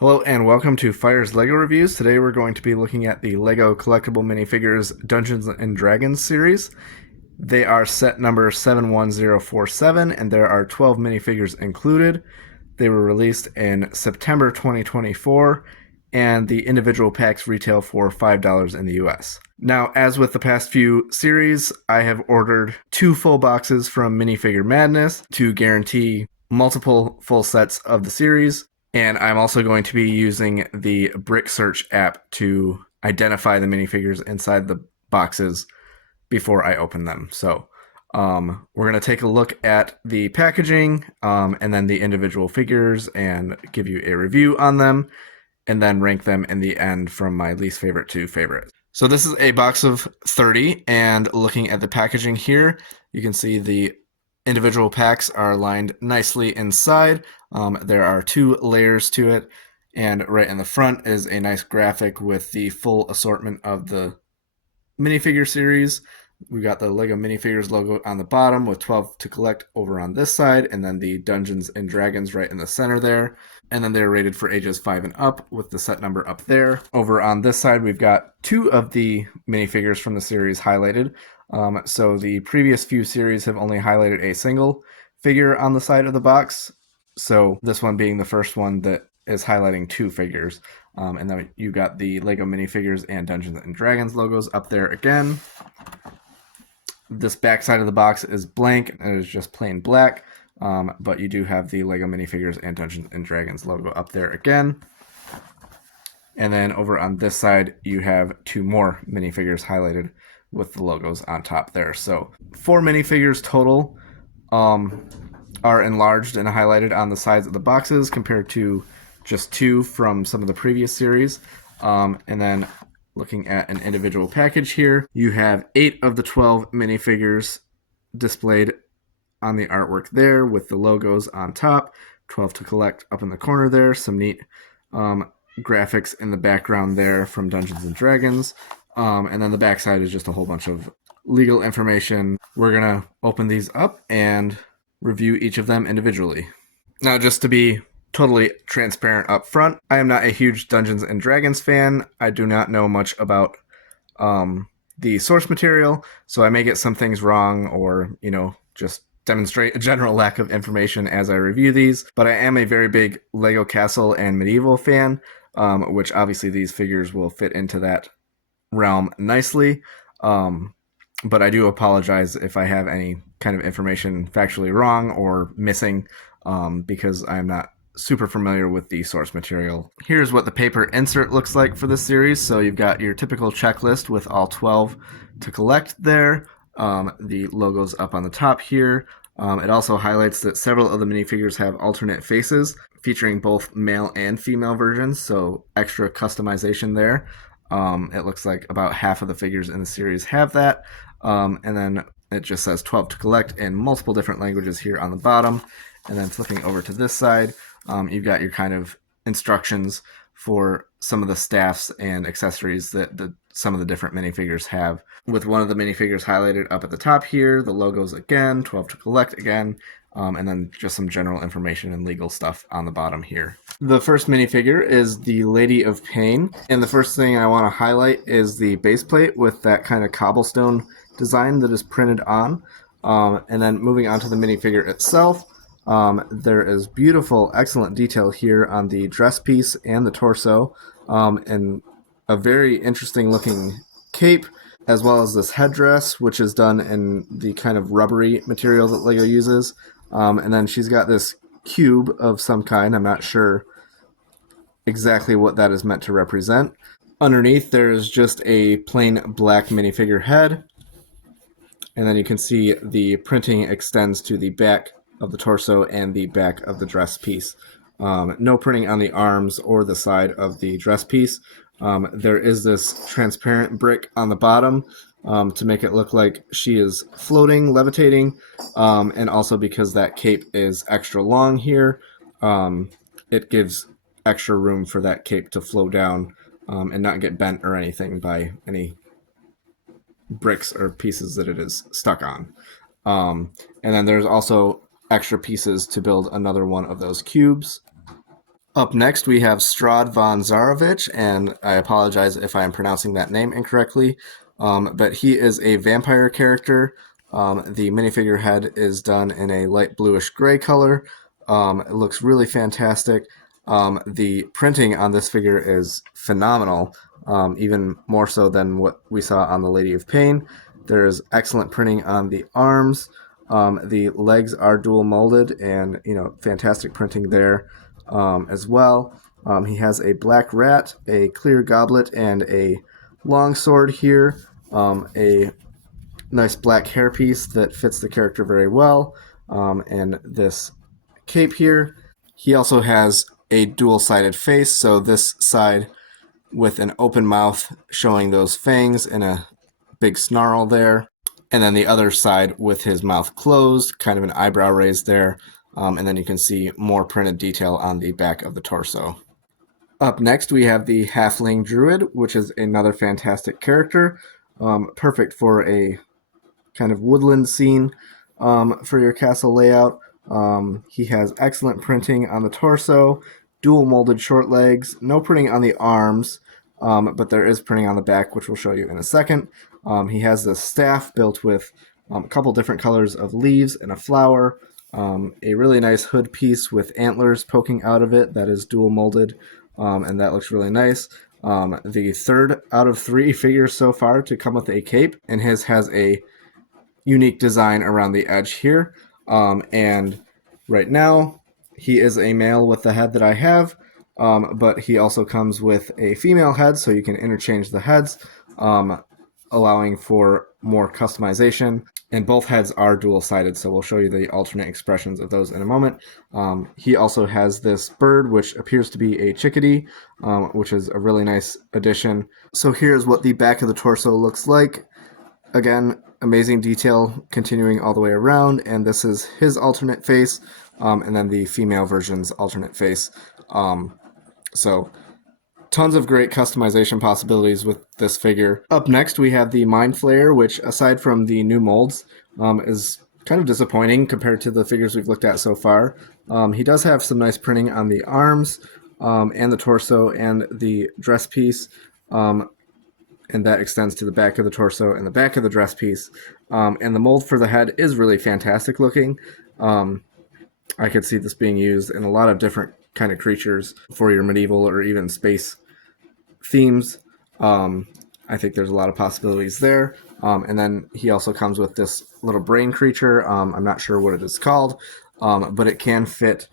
Hello and welcome to Phyre's LEGO Reviews. Today we're going to be looking at the LEGO Collectible Minifigures Dungeons and Dragons series. They are set number 71047 and there are 12 minifigures included. They were released in September 2024 and the individual packs retail for $5 in the US. Now, as with the past few series, I have ordered 2 full boxes from Minifigure Madness to guarantee multiple full sets of the series. And I'm also going to be using the Brick Search app to identify the minifigures inside the boxes before I open them. So we're going to take a look at the packaging and then the individual figures and give you a review on them and then rank them in the end from my least favorite to favorite. So this is a box of 30, and looking at the packaging here, you can see the individual packs are lined nicely inside. There are 2 layers to it, and right in the front is a nice graphic with the full assortment of the minifigure series. We've got the LEGO Minifigures logo on the bottom with 12 to collect over on this side, and then the Dungeons and Dragons right in the center there. And then they're rated for ages 5 and up with the set number up there. Over on this side, we've got 2 of the minifigures from the series highlighted. So the previous few series have only highlighted a single figure on the side of the box. So this one being the first one that is highlighting 2 figures. And then you got the LEGO Minifigures and Dungeons and Dragons logos up there again. This back side of the box is blank and it is just plain black, but you do have the LEGO Minifigures and Dungeons and Dragons logo up there again. And then over on this side, you have 2 more minifigures highlighted with the logos on top there. So 4 minifigures total are enlarged and highlighted on the sides of the boxes compared to just 2 from some of the previous series. And then looking at an individual package here, you have 8 of the 12 minifigures displayed on the artwork there with the logos on top, 12 to collect up in the corner there, some neat graphics in the background there from Dungeons and Dragons, and then the backside is just a whole bunch of legal information. We're going to open these up and review each of them individually. Now, just to be totally transparent up front, I am not a huge Dungeons and Dragons fan. I do not know much about the source material, so I may get some things wrong or, just demonstrate a general lack of information as I review these. But I am a very big Lego Castle and Medieval fan, which obviously these figures will fit into that realm nicely. But I do apologize if I have any kind of information factually wrong or missing, because I'm not super familiar with the source material. Here's what the paper insert looks like for this series. So you've got your typical checklist with all 12 to collect there. The logo's up on the top here. It also highlights that several of the minifigures have alternate faces, featuring both male and female versions, so extra customization there. It looks like about half of the figures in the series have that. And then it just says 12 to collect in multiple different languages here on the bottom. And then flipping over to this side, you've got your kind of instructions for some of the staffs and accessories that some of the different minifigures have. With one of the minifigures highlighted up at the top here, the logos again, 12 to collect again, and then just some general information and legal stuff on the bottom here. The first minifigure is the Lady of Pain, and the first thing I want to highlight is the base plate with that kind of cobblestone design that is printed on. And then moving on to the minifigure itself, there is beautiful, excellent detail here on the dress piece and the torso, and a very interesting looking cape, as well as this headdress, which is done in the kind of rubbery material that LEGO uses. And then she's got this cube of some kind. I'm not sure exactly what that is meant to represent. Underneath, there's just a plain black minifigure head. And then you can see the printing extends to the back of the torso and the back of the dress piece. No printing on the arms or the side of the dress piece. There is this transparent brick on the bottom to make it look like she is floating, levitating, and also because that cape is extra long here, it gives extra room for that cape to flow down and not get bent or anything by any bricks or pieces that it is stuck on. And then there's also extra pieces to build another one of those cubes. Up next, we have Strahd von Zarovich, and I apologize if I am pronouncing that name incorrectly, but he is a vampire character. The minifigure head is done in a light bluish gray color. It looks really fantastic. The printing on this figure is phenomenal, even more so than what we saw on the Lady of Pain. There is excellent printing on the arms. The legs are dual molded, and fantastic printing there as well. He has a black rat, a clear goblet, and a long sword here. A nice black hairpiece that fits the character very well, and this cape here. He also has a dual-sided face, so this side with an open mouth showing those fangs and a big snarl there, and then the other side with his mouth closed, kind of an eyebrow raised there, and then you can see more printed detail on the back of the torso. Up next, we have the Halfling Druid, which is another fantastic character, perfect for a kind of woodland scene for your castle layout. He has excellent printing on the torso, dual molded short legs, no printing on the arms, but there is printing on the back, which we'll show you in a second. He has the staff built with a couple different colors of leaves and a flower, a really nice hood piece with antlers poking out of it that is dual molded, and that looks really nice. The third out of 3 figures so far to come with a cape, and his has a unique design around the edge here. And right now, he is a male with the head that I have, but he also comes with a female head, so you can interchange the heads, allowing for more customization. And both heads are dual-sided, so we'll show you the alternate expressions of those in a moment. He also has this bird, which appears to be a chickadee, which is a really nice addition. So here's what the back of the torso looks like. Again, amazing detail continuing all the way around, and this is his alternate face, and then the female version's alternate face. So tons of great customization possibilities with this figure. Up next, we have the Mind Flayer, which, aside from the new molds, is kind of disappointing compared to the figures we've looked at so far. He does have some nice printing on the arms, and the torso, and the dress piece, and that extends to the back of the torso and the back of the dress piece. And the mold for the head is really fantastic looking. I could see this being used in a lot of different kind of creatures for your medieval or even space themes. I think there's a lot of possibilities there. And then he also comes with this little brain creature. I'm not sure what it is called, but it can fit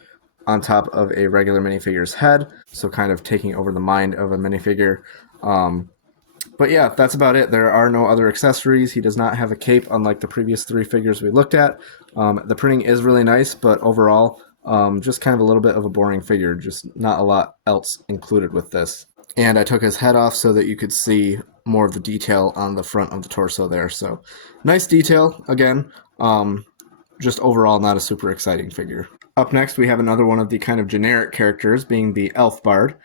on top of a regular minifigure's head, so kind of taking over the mind of a minifigure. But yeah, that's about it. There are no other accessories. He does not have a cape, unlike the previous 3 figures we looked at. The printing is really nice, but overall, just kind of a little bit of a boring figure. Just not a lot else included with this. And I took his head off so that you could see more of the detail on the front of the torso there. So nice detail, again. Just overall not a super exciting figure. Up next, we have another one of the kind of generic characters, being the Elf Bard.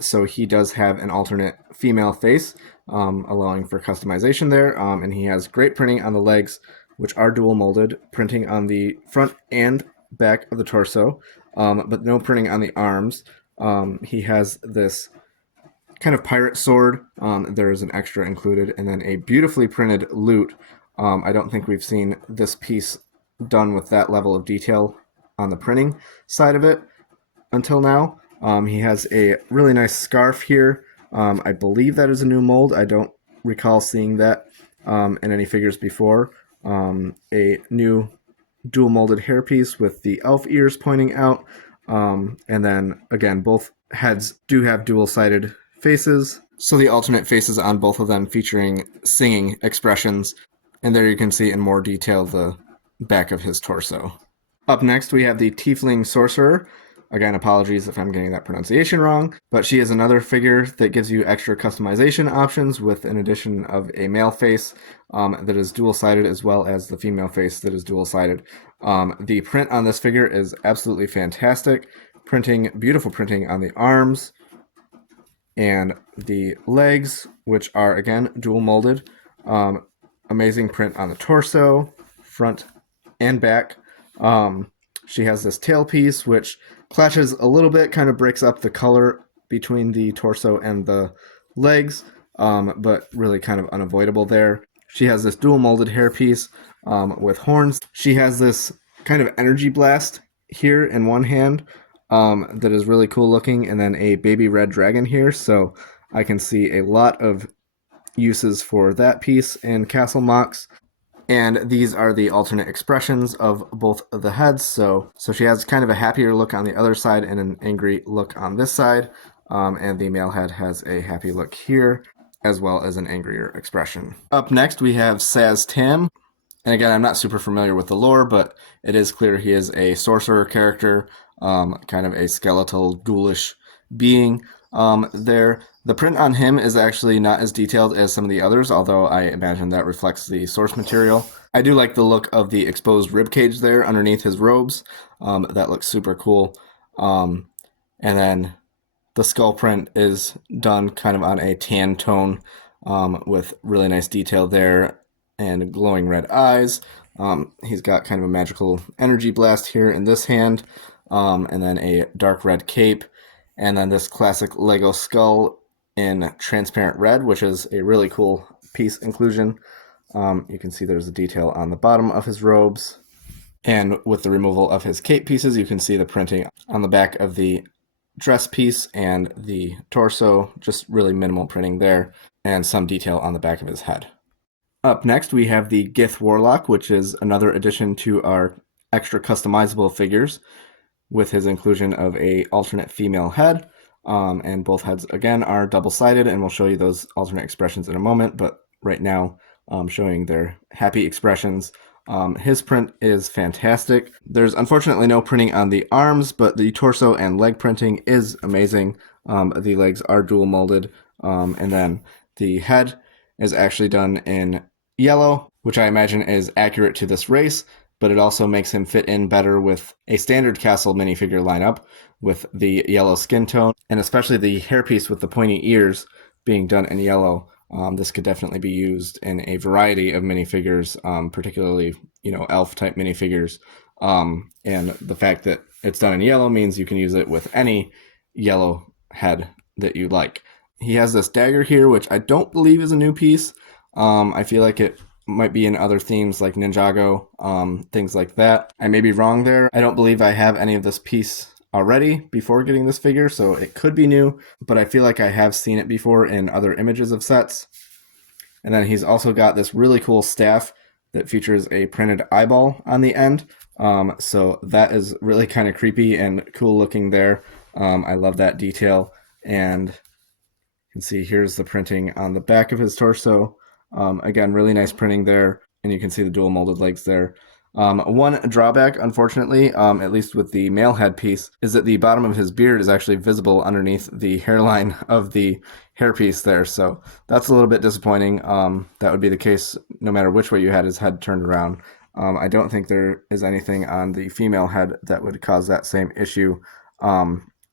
So he does have an alternate female face, allowing for customization there, and he has great printing on the legs, which are dual molded, printing on the front and back of the torso, but no printing on the arms. He has this kind of pirate sword. There is an extra included, and then a beautifully printed lute. I don't think we've seen this piece done with that level of detail on the printing side of it until now. He has a really nice scarf here. I believe that is a new mold. I don't recall seeing that in any figures before. A new dual molded hairpiece with the elf ears pointing out. And then, again, both heads do have dual-sided faces. So the alternate faces on both of them featuring singing expressions. And there you can see in more detail the back of his torso. Up next, we have the Tiefling Sorcerer. Again, apologies if I'm getting that pronunciation wrong, but she is another figure that gives you extra customization options with an addition of a male face that is dual-sided, as well as the female face that is dual-sided. The print on this figure is absolutely fantastic. Beautiful printing on the arms and the legs, which are, again, dual-molded. Amazing print on the torso, front and back. She has this tail piece, which Clashes a little bit, kind of breaks up the color between the torso and the legs, but really kind of unavoidable there. She has this dual molded hairpiece with horns. She has this kind of energy blast here in one hand that is really cool looking, and then a baby red dragon here. So I can see a lot of uses for that piece in Castle Mox. And these are the alternate expressions of both of the heads. So she has kind of a happier look on the other side and an angry look on this side. And the male head has a happy look here, as well as an angrier expression. Up next, we have Szass Tam. And again, I'm not super familiar with the lore, but it is clear he is a sorcerer character, kind of a skeletal, ghoulish being there. The print on him is actually not as detailed as some of the others, although I imagine that reflects the source material. I do like the look of the exposed ribcage there underneath his robes. That looks super cool. And then the skull print is done kind of on a tan tone with really nice detail there and glowing red eyes. He's got kind of a magical energy blast here in this hand, and then a dark red cape, and then this classic Lego skull in transparent red, which is a really cool piece inclusion. You can see there's a detail on the bottom of his robes, and with the removal of his cape pieces, you can see the printing on the back of the dress piece and the torso, just really minimal printing there, and some detail on the back of his head. Up next, we have the Gith Warlock, which is another addition to our extra customizable figures, with his inclusion of a alternate female head. And both heads, again, are double-sided, and we'll show you those alternate expressions in a moment, but right now, showing their happy expressions. His print is fantastic. There's unfortunately no printing on the arms, but the torso and leg printing is amazing. The legs are dual molded, and then the head is actually done in yellow, which I imagine is accurate to this race, but it also makes him fit in better with a standard castle minifigure lineup with the yellow skin tone, and especially the hairpiece with the pointy ears being done in yellow. This could definitely be used in a variety of minifigures, particularly, elf type minifigures. And the fact that it's done in yellow means you can use it with any yellow head that you like. He has this dagger here, which I don't believe is a new piece. I feel like it might be in other themes like Ninjago, things like that. I may be wrong there. I don't believe I have any of this piece already before getting this figure, so it could be new, but I feel like I have seen it before in other images of sets. And then he's also got this really cool staff that features a printed eyeball on the end. So that is really kind of creepy and cool looking there. I love that detail. And you can see here's the printing on the back of his torso. Again, really nice printing there, and you can see the dual molded legs there. One drawback, unfortunately, at least with the male headpiece, is that the bottom of his beard is actually visible underneath the hairline of the hairpiece there, so that's a little bit disappointing. That would be the case no matter which way you had his head turned around. I don't think there is anything on the female head that would cause that same issue,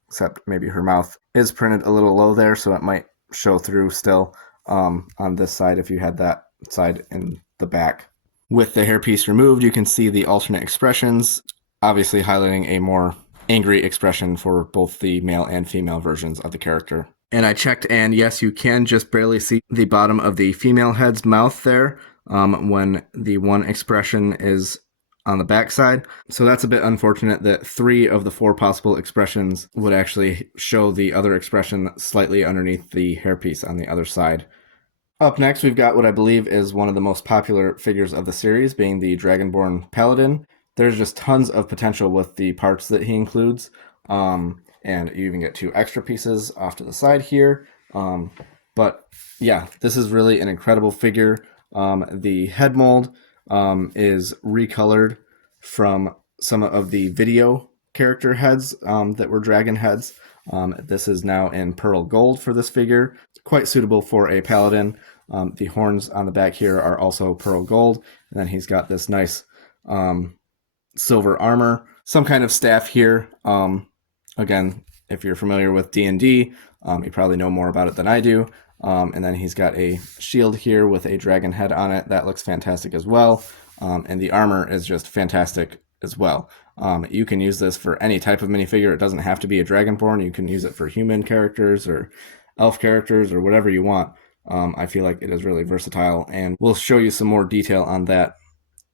except maybe her mouth is printed a little low there, so it might show through still on this side if you had that side in the back. With the hairpiece removed, you can see the alternate expressions, obviously highlighting a more angry expression for both the male and female versions of the character. And I checked, and yes, you can just barely see the bottom of the female head's mouth there when the one expression is on the backside. So that's a bit unfortunate that 3 of the 4 possible expressions would actually show the other expression slightly underneath the hairpiece on the other side. Up next, we've got what I believe is one of the most popular figures of the series, being the Dragonborn Paladin. There's just tons of potential with the parts that he includes, and you even get 2 extra pieces off to the side here. But yeah, this is really an incredible figure. The head mold is recolored from some of the video character heads that were dragon heads. This is now in pearl gold for this figure. It's quite suitable for a paladin. The horns on the back here are also pearl gold. And then he's got this nice silver armor, some kind of staff here. Again, if you're familiar with D&D, you probably know more about it than I do. And then he's got a shield here with a dragon head on it. That looks fantastic as well. And the armor is just fantastic as well. You can use this for any type of minifigure. It doesn't have to be a Dragonborn. You can use it for human characters or elf characters or whatever you want. I feel like it is really versatile, and we'll show you some more detail on that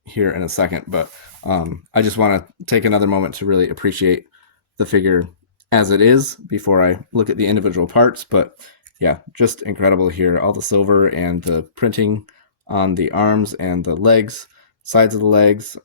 here in a second. But I just want to take another moment to really appreciate the figure as it is before I look at the individual parts. But yeah, just incredible here. All the silver and the printing on the arms and the legs, sides of the legs.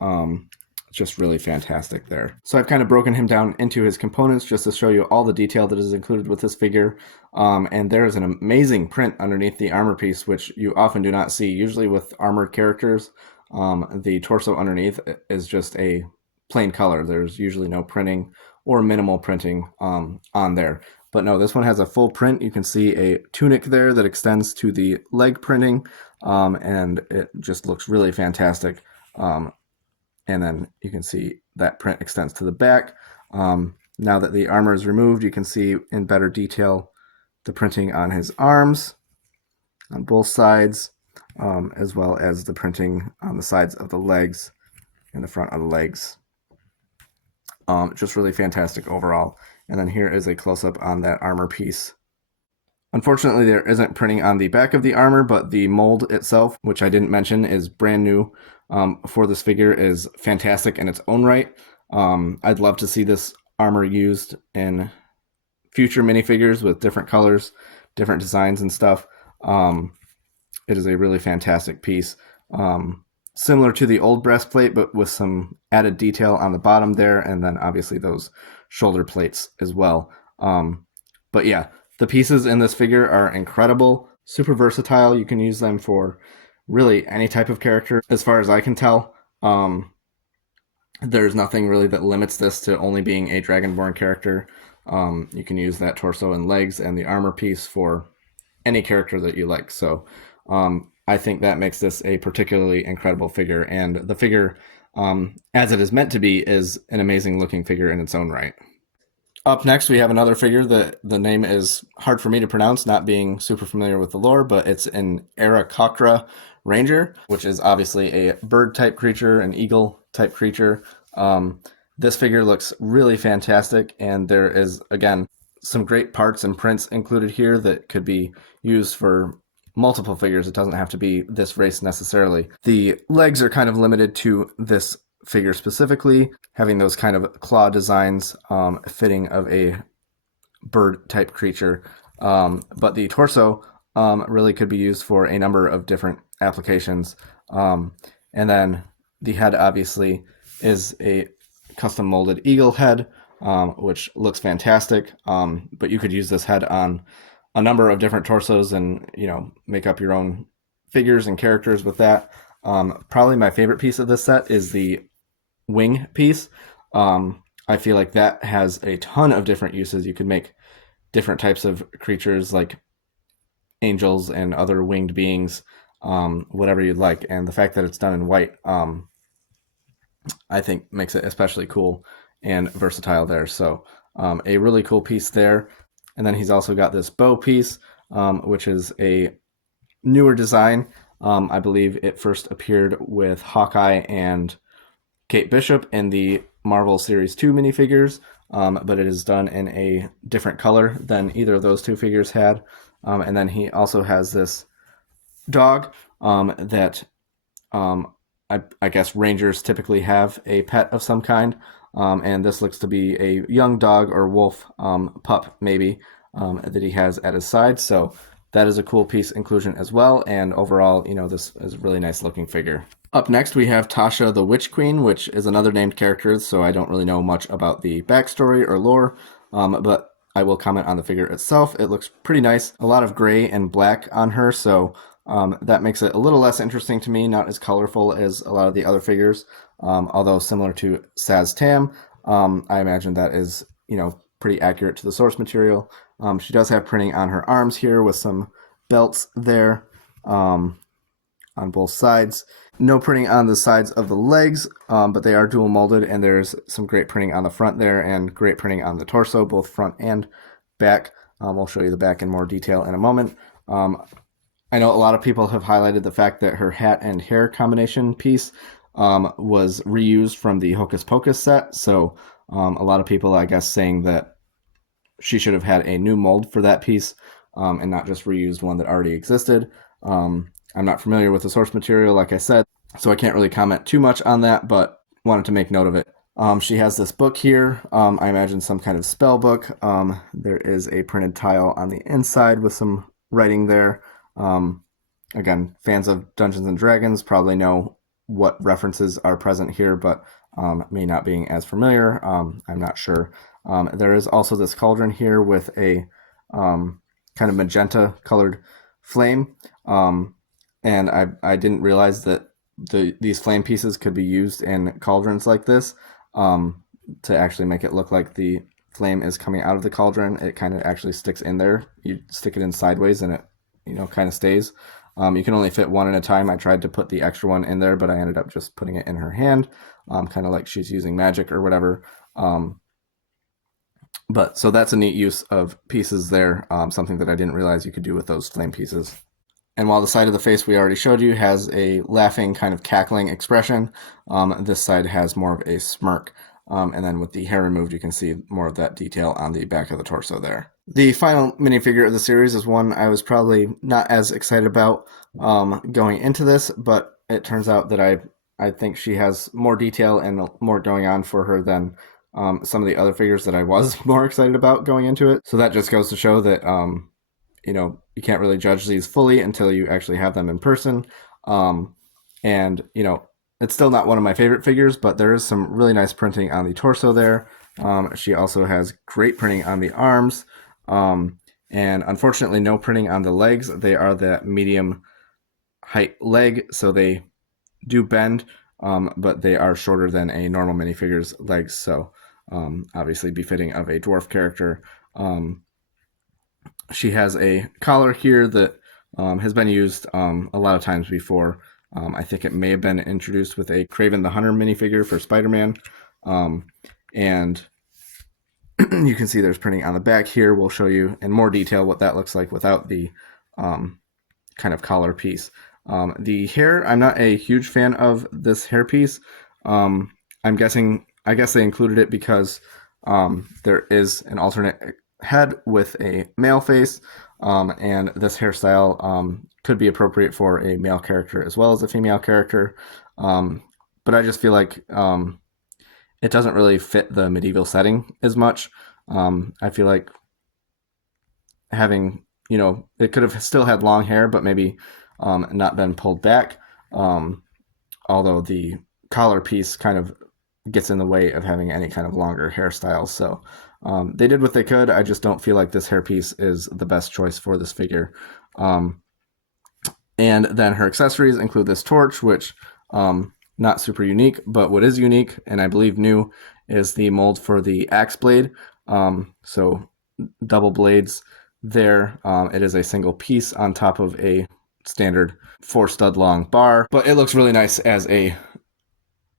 Just really fantastic there. So I've kind of broken him down into his components just to show you all the detail that is included with this figure. And there is an amazing print underneath the armor piece, which you often do not see. Usually with armored characters, the torso underneath is just a plain color. There's usually no printing or minimal printing on there. But no, this one has a full print. You can see a tunic there that extends to the leg printing, and it just looks really fantastic. And then you can see that print extends to the back. Now that the armor is removed, you can see in better detail the printing on his arms on both sides, as well as the printing on the sides of the legs and the front of the legs. Just really fantastic overall. And then here is a close-up on that armor piece. Unfortunately, there isn't printing on the back of the armor, but the mold itself, which I didn't mention, is brand new for this figure, is fantastic in its own right. I'd love to see this armor used in future minifigures with different colors, different designs and stuff. It is a really fantastic piece. Similar to the old breastplate, but with some added detail on the bottom there, and then obviously those shoulder plates as well. But yeah, the pieces in this figure are incredible, super versatile. You can use them for really any type of character, as far as I can tell. There's nothing really that limits this to only being a Dragonborn character. You can use that torso and legs and the armor piece for any character that you like. So I think that makes this a particularly incredible figure, and the figure, as it is meant to be, is an amazing looking figure in its own right. Up next, we have another figure that the name is hard for me to pronounce, not being super familiar with the lore, but it's an Aarakocra Ranger, which is obviously a bird-type creature, an eagle-type creature. This figure looks really fantastic, and there is, again, some great parts and prints included here that could be used for multiple figures. It doesn't have to be this race necessarily. The legs are kind of limited to this figure specifically, having those kind of claw designs fitting of a bird type creature. But the torso really could be used for a number of different applications. And then the head obviously is a custom molded eagle head, which looks fantastic. But you could use this head on a number of different torsos and, you know, make up your own figures and characters with that. Probably my favorite piece of this set is the wing piece. I feel like that has a ton of different uses. You could make different types of creatures like angels and other winged beings, whatever you'd like. And the fact that it's done in white, I think makes it especially cool and versatile there. So a really cool piece there. And then he's also got this bow piece, which is a newer design. I believe it first appeared with Hawkeye and Kate Bishop in the Marvel Series 2 minifigures, but it is done in a different color than either of those two figures had. And then he also has this dog that I guess Rangers typically have a pet of some kind. And this looks to be a young dog or wolf pup, maybe, that he has at his side. So that is a cool piece inclusion as well. And overall, you know, this is a really nice looking figure. Up next, we have Tasha the Witch Queen, which is another named character, so I don't really know much about the backstory or lore, but I will comment on the figure itself. It looks pretty nice. A lot of gray and black on her, so that makes it a little less interesting to me, not as colorful as a lot of the other figures, although similar to Szass Tam. I imagine that is, you know, pretty accurate to the source material. She does have printing on her arms here with some belts there on both sides. No printing on the sides of the legs, but they are dual molded, and there's some great printing on the front there and great printing on the torso, both front and back. I'll show you the back in more detail in a moment. I know a lot of people have highlighted the fact that her hat and hair combination piece was reused from the Hocus Pocus set. So a lot of people, I guess, saying that she should have had a new mold for that piece and not just reused one that already existed. I'm not familiar with the source material, like I said, so I can't really comment too much on that, but wanted to make note of it. She has this book here. I imagine some kind of spell book. There is a printed tile on the inside with some writing there. Again, fans of Dungeons and Dragons probably know what references are present here, but me not being as familiar, I'm not sure. There is also this cauldron here with a kind of magenta colored flame. And I didn't realize that these flame pieces could be used in cauldrons like this to actually make it look like the flame is coming out of the cauldron. It kind of actually sticks in there. You stick it in sideways and it, kind of stays. You can only fit one at a time. I tried to put the extra one in there, but I ended up just putting it in her hand, kind of like she's using magic or whatever. But so that's a neat use of pieces there, something that I didn't realize you could do with those flame pieces. And while the side of the face we already showed you has a laughing, kind of cackling expression, this side has more of a smirk. And then with the hair removed, you can see more of that detail on the back of the torso there. The final minifigure of the series is one I was probably not as excited about going into this, but it turns out that I think she has more detail and more going on for her than some of the other figures that I was more excited about going into it. So that just goes to show that you can't really judge these fully until you actually have them in person. And it's still not one of my favorite figures, but there is some really nice printing on the torso there. She also has great printing on the arms. And unfortunately, no printing on the legs. They are that medium height leg, so they do bend, but they are shorter than a normal minifigure's legs, so obviously befitting of a dwarf character. She has a collar here that has been used a lot of times before. I think it may have been introduced with a Kraven the Hunter minifigure for Spider-Man. And you can see there's printing on the back here. We'll show you in more detail what that looks like without the kind of collar piece. The hair, I'm not a huge fan of this hair piece. I guess they included it because there is an alternate head with a male face, and this hairstyle could be appropriate for a male character as well as a female character. But I just feel like it doesn't really fit the medieval setting as much. I feel like having, it could have still had long hair, but maybe not been pulled back. Although the collar piece kind of gets in the way of having any kind of longer hairstyles. So they did what they could. I just don't feel like this hairpiece is the best choice for this figure. And then her accessories include this torch, which not super unique, but what is unique and I believe new is the mold for the axe blade. So double blades there. It is a single piece on top of a standard 4-stud long bar, but it looks really nice as a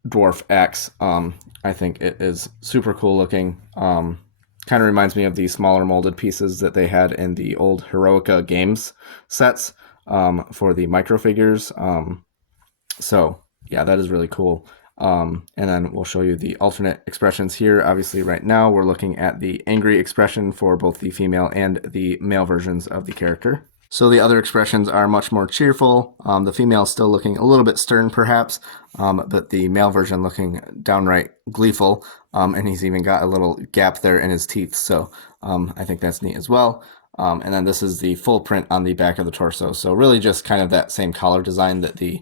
dwarf axe. I think it is super cool looking. Kind of reminds me of the smaller molded pieces that they had in the old Heroica games sets for the microfigures. So yeah, that is really cool. And then we'll show you the alternate expressions here. Obviously right now we're looking at the angry expression for both the female and the male versions of the character. So the other expressions are much more cheerful. The female still looking a little bit stern perhaps, but the male version looking downright gleeful. And he's even got a little gap there in his teeth. So I think that's neat as well. And then this is the full print on the back of the torso. So really just kind of that same collar design that the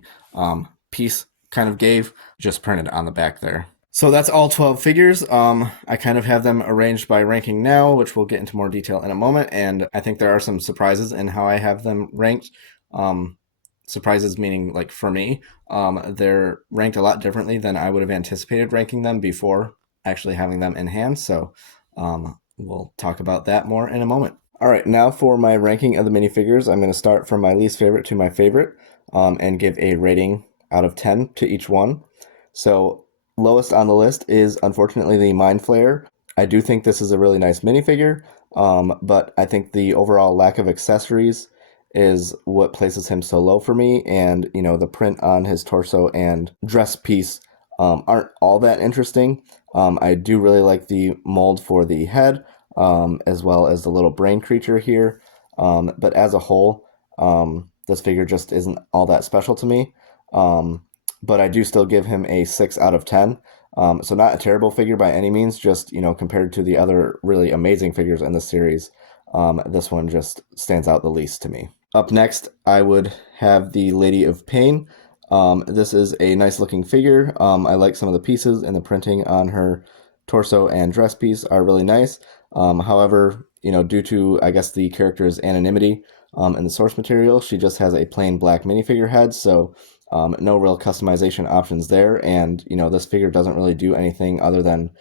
piece kind of gave, just printed on the back there. So that's all 12 figures. I kind of have them arranged by ranking now, which we'll get into more detail in a moment. And I think there are some surprises in how I have them ranked. Surprises meaning, like, for me, they're ranked a lot differently than I would have anticipated ranking them before actually having them in hand. So we'll talk about that more in a moment. All right, now for my ranking of the minifigures, I'm going to start from my least favorite to my favorite and give a rating out of 10 to each one. So lowest on the list is unfortunately the Mind Flayer. I do think this is a really nice minifigure, but I think the overall lack of accessories is what places him so low for me. And, you know, the print on his torso and dress piece aren't all that interesting. I do really like the mold for the head, as well as the little brain creature here. But as a whole, this figure just isn't all that special to me. But I do still give him a 6 out of 10. So not a terrible figure by any means, just, you know, compared to the other really amazing figures in the series, this one just stands out the least to me. Up next, I would have the Lady of Pain. This is a nice looking figure. I like some of the pieces, and the printing on her torso and dress piece are really nice. However, you know, due to, I guess, the character's anonymity in the source material, she just has a plain black minifigure head, so no real customization options there. And, you know, this figure doesn't really do anything other than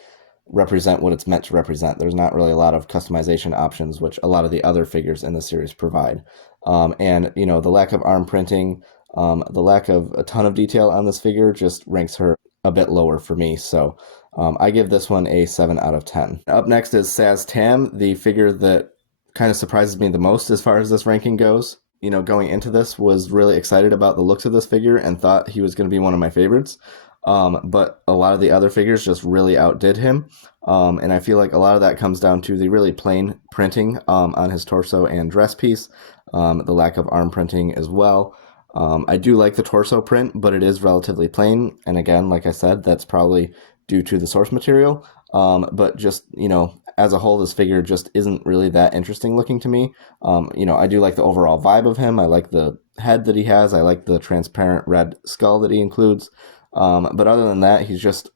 represent what it's meant to represent. There's not really a lot of customization options, which a lot of the other figures in the series provide. And, you know, the lack of arm printing, the lack of a ton of detail on this figure just ranks her a bit lower for me. So I give this one a 7 out of 10. Up next is Szass Tam, the figure that kind of surprises me the most as far as this ranking goes. You know, going into this, was really excited about the looks of this figure and thought he was going to be one of my favorites. But a lot of the other figures just really outdid him. And I feel like a lot of that comes down to the really plain printing on his torso and dress piece, the lack of arm printing as well. I do like the torso print, but it is relatively plain. And again, like I said, that's probably due to the source material. But just, you know, as a whole, this figure just isn't really that interesting looking to me. You know, I do like the overall vibe of him. I like the head that he has. I like the transparent red skull that he includes. But other than that, he's just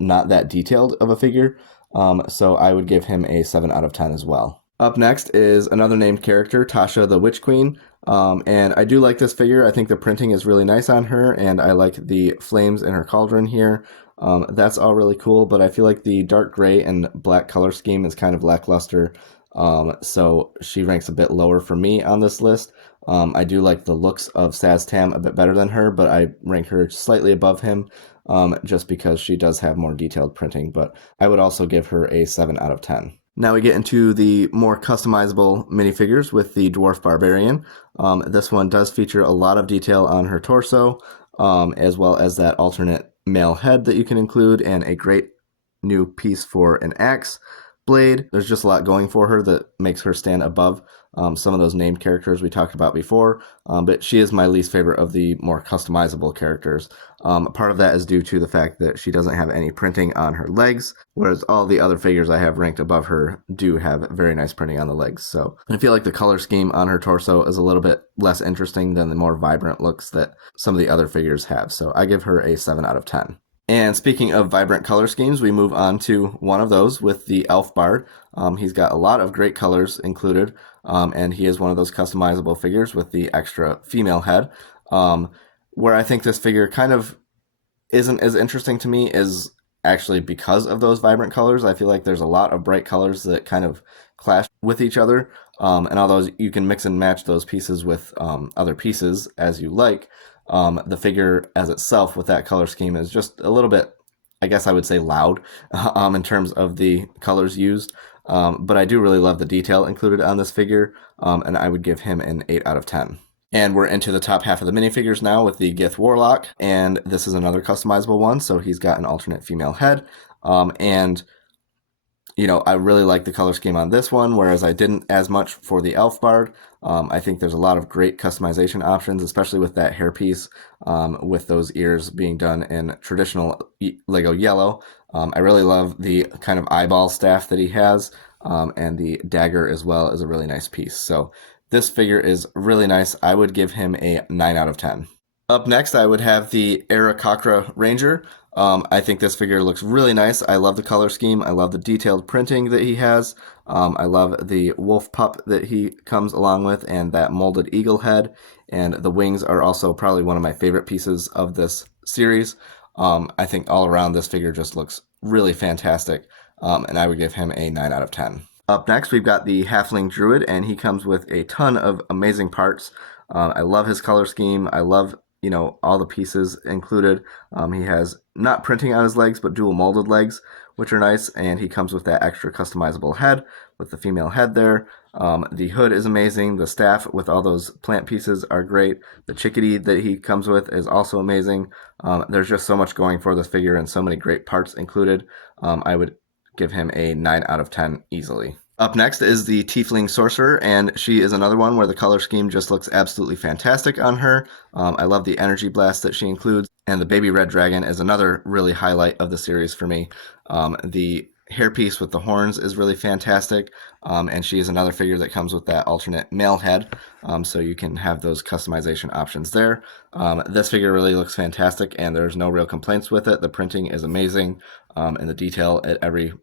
not that detailed of a figure. So I would give him a 7 out of 10 as well. Up next is another named character, Tasha the Witch Queen. And I do like this figure. I think the printing is really nice on her, and I like the flames in her cauldron here. That's all really cool, but I feel like the dark gray and black color scheme is kind of lackluster. So she ranks a bit lower for me on this list. I do like the looks of Szass Tam a bit better than her, but I rank her slightly above him just because she does have more detailed printing, but I would also give her a 7 out of 10. Now we get into the more customizable minifigures with the Dwarf Barbarian. This one does feature a lot of detail on her torso, as well as that alternate male head that you can include, and a great new piece for an axe blade. There's just a lot going for her that makes her stand above some of those named characters we talked about before, but she is my least favorite of the more customizable characters. Part of that is due to the fact that she doesn't have any printing on her legs, whereas all the other figures I have ranked above her do have very nice printing on the legs. So I feel like the color scheme on her torso is a little bit less interesting than the more vibrant looks that some of the other figures have. So I give her a 7 out of 10. And speaking of vibrant color schemes, we move on to one of those with the Elf Bard. He's got a lot of great colors included, and he is one of those customizable figures with the extra female head. Where I think this figure kind of isn't as interesting to me is actually because of those vibrant colors. I feel like there's a lot of bright colors that kind of clash with each other, and although you can mix and match those pieces with other pieces as you like, the figure as itself with that color scheme is just a little bit, I guess I would say, loud in terms of the colors used. But I do really love the detail included on this figure, and I would give him an 8 out of 10. And we're into the top half of the minifigures now with the Gith Warlock, and this is another customizable one, so he's got an alternate female head, and you know, I really like the color scheme on this one, whereas I didn't as much for the Elf Bard. I think there's a lot of great customization options, especially with that hairpiece, with those ears being done in traditional Lego yellow. I really love the kind of eyeball staff that he has, and the dagger as well is a really nice piece. So this figure is really nice. I would give him a 9 out of 10. Up next, I would have the Aarakocra Ranger. I think this figure looks really nice. I love the color scheme. I love the detailed printing that he has. I love the wolf pup that he comes along with, and that molded eagle head. And the wings are also probably one of my favorite pieces of this series. I think all around this figure just looks really fantastic, and I would give him a 9 out of 10. Up next, we've got the Halfling Druid, and he comes with a ton of amazing parts. I love his color scheme. I love, you know, all the pieces included. He has not printing on his legs, but dual molded legs, which are nice, and he comes with that extra customizable head with the female head there. The hood is amazing. The staff with all those plant pieces are great. The chickadee that he comes with is also amazing. There's just so much going for this figure and so many great parts included. I would give him a 9 out of 10 easily. Up next is the Tiefling Sorcerer, and she is another one where the color scheme just looks absolutely fantastic on her. I love the energy blast that she includes, and the baby red dragon is another really highlight of the series for me. The hairpiece with the horns is really fantastic, and she is another figure that comes with that alternate male head, so you can have those customization options there. This figure really looks fantastic, and there's no real complaints with it. The printing is amazing, and the detail at every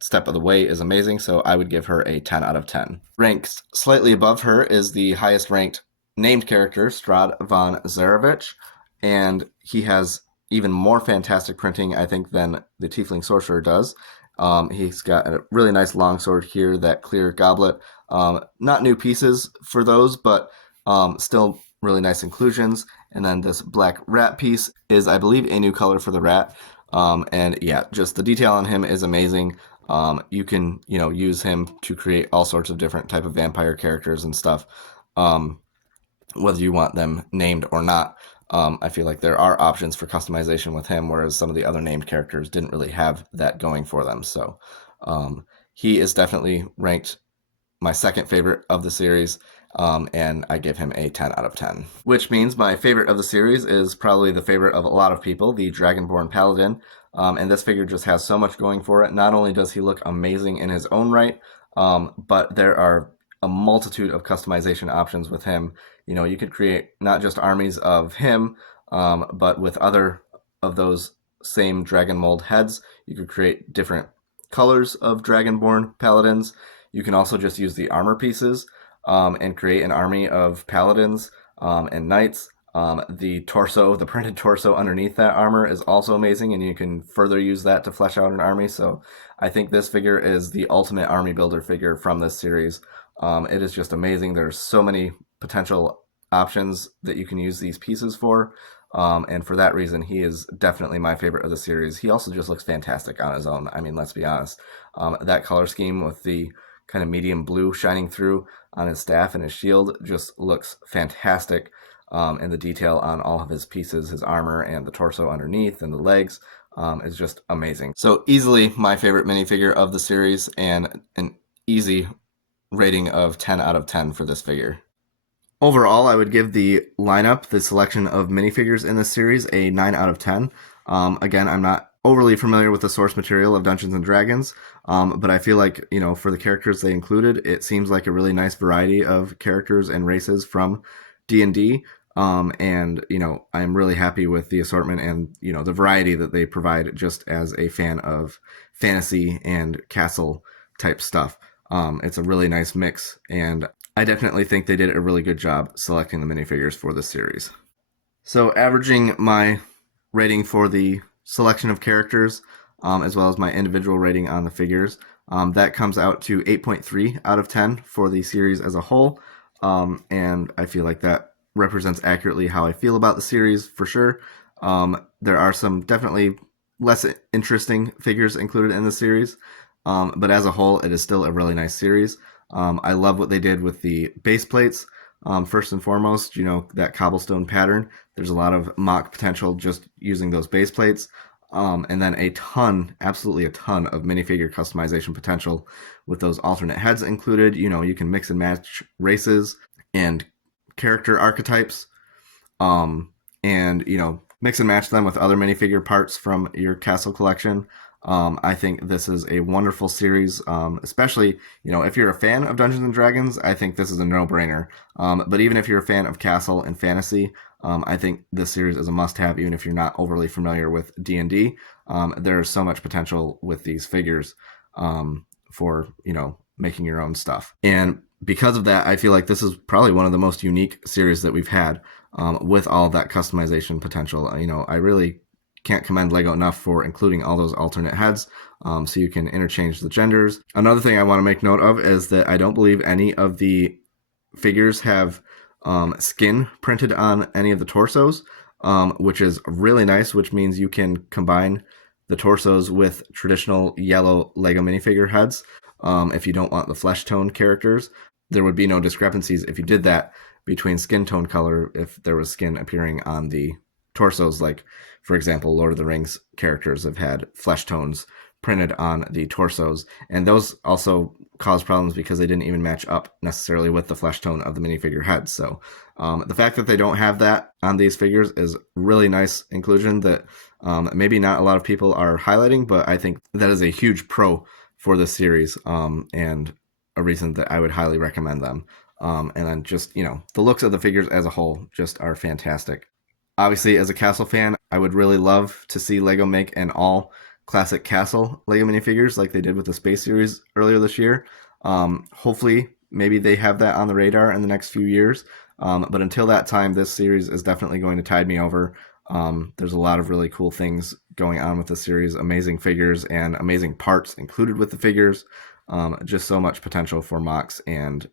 step of the way is amazing, so I would give her a 10 out of 10. Ranked slightly above her is the highest ranked named character, Strahd von Zarovich, and he has even more fantastic printing, I think, than the Tiefling Sorcerer does. He's got a really nice longsword here, that clear goblet. Not new pieces for those, but still really nice inclusions. And then this black rat piece is, I believe, a new color for the rat. And yeah, just the detail on him is amazing. You can, use him to create all sorts of different type of vampire characters and stuff, whether you want them named or not. I feel like there are options for customization with him, whereas some of the other named characters didn't really have that going for them. So he is definitely ranked my second favorite of the series, and I give him a 10 out of 10. Which means my favorite of the series is probably the favorite of a lot of people, the Dragonborn Paladin. And this figure just has so much going for it. Not only does he look amazing in his own right, but there are a multitude of customization options with him. You could create not just armies of him, but with other of those same dragon mold heads. You could create different colors of Dragonborn Paladins. You can also just use the armor pieces and create an army of paladins and knights. The printed torso underneath that armor is also amazing, and you can further use that to flesh out an army. So I think this figure is the ultimate army builder figure from this series. It is just amazing. There's so many potential options that you can use these pieces for. And for that reason, he is definitely my favorite of the series. He also just looks fantastic on his own. I mean, let's be honest. That color scheme with the kind of medium blue shining through on his staff and his shield just looks fantastic. And the detail on all of his pieces, his armor and the torso underneath and the legs, is just amazing. So easily my favorite minifigure of the series, and an easy rating of 10 out of 10 for this figure. Overall, I would give the lineup, the selection of minifigures in this series, a 9 out of 10. Again, I'm not overly familiar with the source material of Dungeons and Dragons, but I feel like, for the characters they included, it seems like a really nice variety of characters and races from D&D. And I'm really happy with the assortment and the variety that they provide, just as a fan of fantasy and castle type stuff. It's a really nice mix, and I definitely think they did a really good job selecting the minifigures for this series. So averaging my rating for the selection of characters, as well as my individual rating on the figures, that comes out to 8.3 out of 10 for the series as a whole. And I feel like that represents accurately how I feel about the series for sure. There are some definitely less interesting figures included in the series, but as a whole, it is still a really nice series. I love what they did with the base plates. First and foremost, that cobblestone pattern. There's a lot of mock potential just using those base plates. And then absolutely a ton of minifigure customization potential with those alternate heads included. You can mix and match races and character archetypes, and mix and match them with other minifigure parts from your castle collection. I think this is a wonderful series, especially if you're a fan of Dungeons and Dragons. I think this is a no-brainer. But even if you're a fan of castle and fantasy, I think this series is a must-have. Even if you're not overly familiar with D&D, there's so much potential with these figures for making your own stuff. And because of that, I feel like this is probably one of the most unique series that we've had, with all of that customization potential. I really can't commend LEGO enough for including all those alternate heads, so you can interchange the genders. Another thing I want to make note of is that I don't believe any of the figures have skin printed on any of the torsos, which is really nice, which means you can combine the torsos with traditional yellow Lego minifigure heads. If you don't want the flesh tone characters, there would be no discrepancies if you did that between skin tone color if there was skin appearing on the torsos. Like, for example, Lord of the Rings characters have had flesh tones printed on the torsos, and those also cause problems because they didn't even match up necessarily with the flesh tone of the minifigure heads. So the fact that they don't have that on these figures is really nice inclusion that maybe not a lot of people are highlighting, but I think that is a huge pro for this series, and a reason that I would highly recommend them. And then just, the looks of the figures as a whole just are fantastic. Obviously, as a Castle fan, I would really love to see LEGO make an all classic Castle LEGO minifigures like they did with the Space series earlier this year. Hopefully, maybe they have that on the radar in the next few years. But until that time, this series is definitely going to tide me over. There's a lot of really cool things going on with the series, amazing figures and amazing parts included with the figures. Just so much potential for mocks and,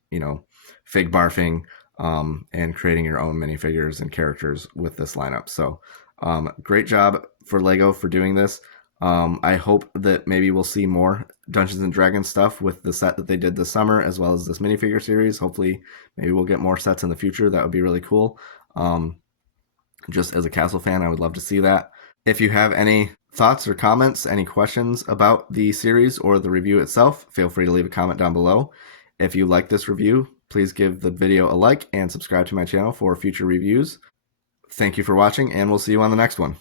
fig barfing, and creating your own minifigures and characters with this lineup. So great job for LEGO for doing this. I hope that maybe we'll see more Dungeons and Dragons stuff with the set that they did this summer, as well as this minifigure series. Hopefully, maybe we'll get more sets in the future. That would be really cool. Just as a Castle fan, I would love to see that. If you have any thoughts or comments, any questions about the series or the review itself, feel free to leave a comment down below. If you like this review, please give the video a like and subscribe to my channel for future reviews. Thank you for watching, and we'll see you on the next one.